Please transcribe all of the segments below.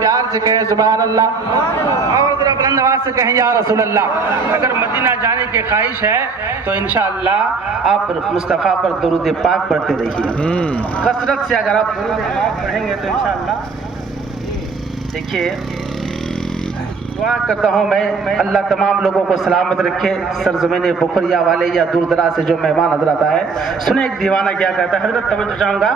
پیار سے کہیں سبحان اللہ۔ اور ذرا بلند آواز سے کہیں یا رسول اللہ اگر مدینہ جانے کی خواہش ہے تو انشاءاللہ آپ مصطفیٰ پر درود پاک پڑھتے رہیے کثرت سے اگر آپ درود پاک پڑھیں گے تو انشاءاللہ۔ دیکھیے دعا کرتا ہوں میں اللہ تمام لوگوں کو سلامت رکھے سرزمین بخریا والے یا دور دراز سے جو مہمان حضرت آئے۔ سنیں ایک دیوانہ کیا کہتا ہے؟ حضرت توجہ چاہوں گا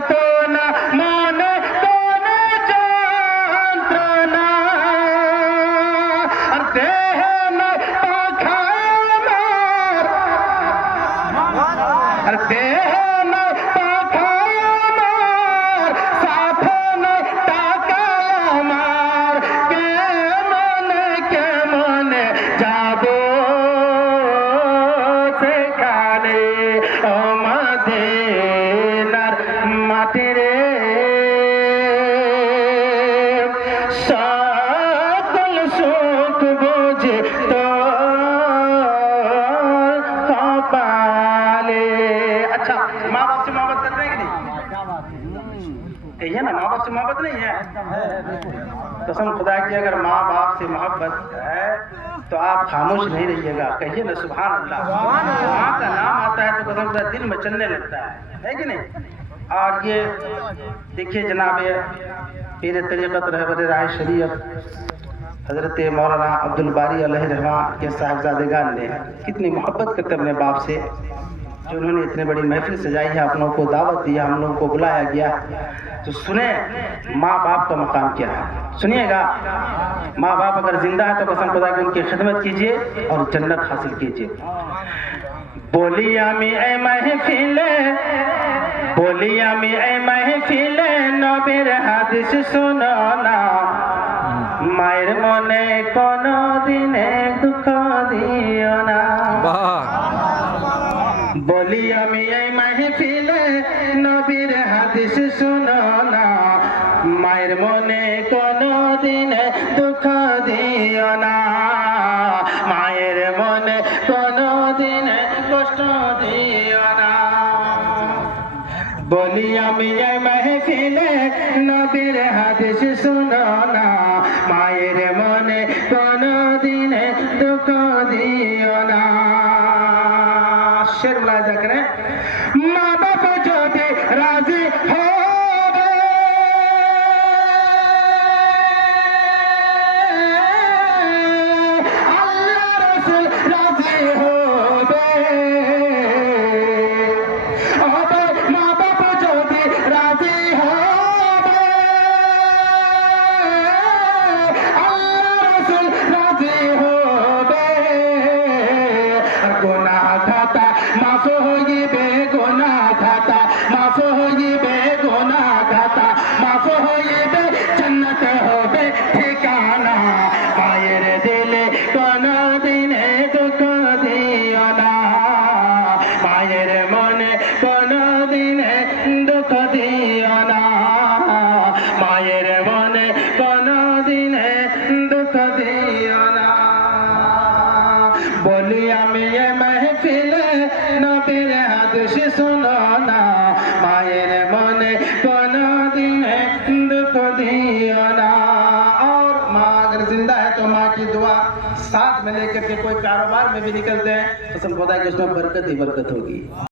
que مجھے ماں باپ سے محبت کرتے نا ماں باپ سے محبت نہیں ہے۔ قسم خدا کی اگر ماں باپ سے محبت ہے تو آپ خاموش نہیں رہیے گا۔ کہیے نا، سبحان اللہ۔ ماں کا نام آتا ہے تو قسم کا دل مچلنے لگتا ہے۔ کہ نہیں؟ اور یہ دیکھیے جناب پیر طریقت رہبر رائے شریعت حضرت مولانا عبد الباری علیہ رحمٰ کے صاحبزادگان نے کتنی محبت کرتے اپنے باپ سے، جو انہوں نے اتنے بڑی محفل سجائی ہے ہم کو دعوت دیا ہم لوگوں کو بلایا گیا۔ تو سنیں، ماں باپ کا مقام کیا ہے؟ سنیے گا، ماں باپ اگر زندہ ہے تو قسم خدا کی ان کی خدمت کیجیے اور جنت حاصل کیجیے بولیا میں اے محفل بولیا میں اے محفل، نو حادث سنو نا۔ মায়ের মনে কোনো দিনে দুঃখ দিও না। বলি আমি এই মাহফিলে নবীর হাদিস শুনো না। মায়ের মনে কোনো দিনে দুঃখ দিও না। বলি আমি এই মাহফিলে নবীর হাদিস শুনো না। মায়ের মনে কোনো দিনে দুঃখ দিও না। শের মুলাজা মনে কোন দুঃখ দিও না। মায়ের মনে কোন দুঃখ দিও বলি আমি এ মাহফিলে নবীর আদেশ শোনো না। মায়ের اور ماں اگر زندہ ہے تو ماں کی دعا ساتھ میں لے کر کے کوئی کاروبار میں بھی نکلتے ہیں قسم خدا کہ اس میں برکت ہی برکت ہوگی